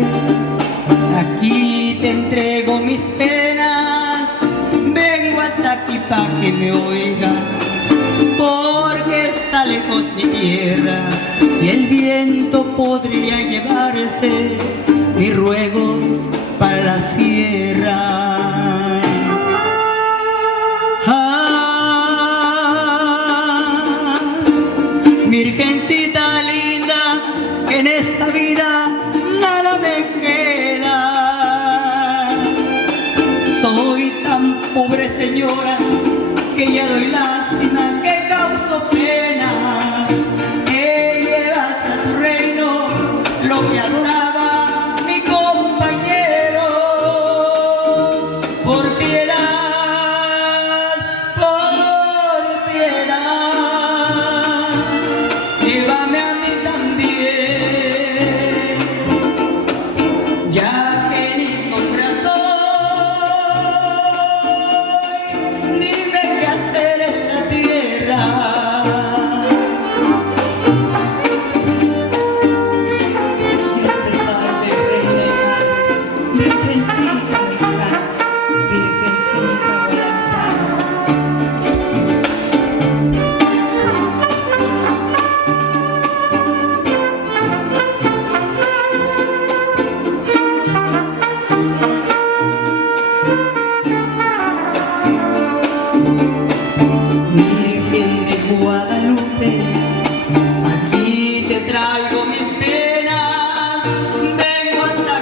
madre, aquí te entrego mis penas, vengo hasta aquí para que me oigas, porque está lejos mi tierra y el viento podría llevarse mis ruegos para la sierra. Virgencita linda, en esta vida nada me queda. Soy tan pobre señora que ya doy lástima, que causo penas. Que llevas a tu reino lo que adoraba mi compañero. Por piedad, por piedad, llévame a mí también, ya que ni sombra soy, dime qué hacer en la tierra. Que se salve, reina y madre, virgencita mexicana, virgencita guadalupana. Virgen de Guadalupe, aquí te traigo mis penas, vengo hasta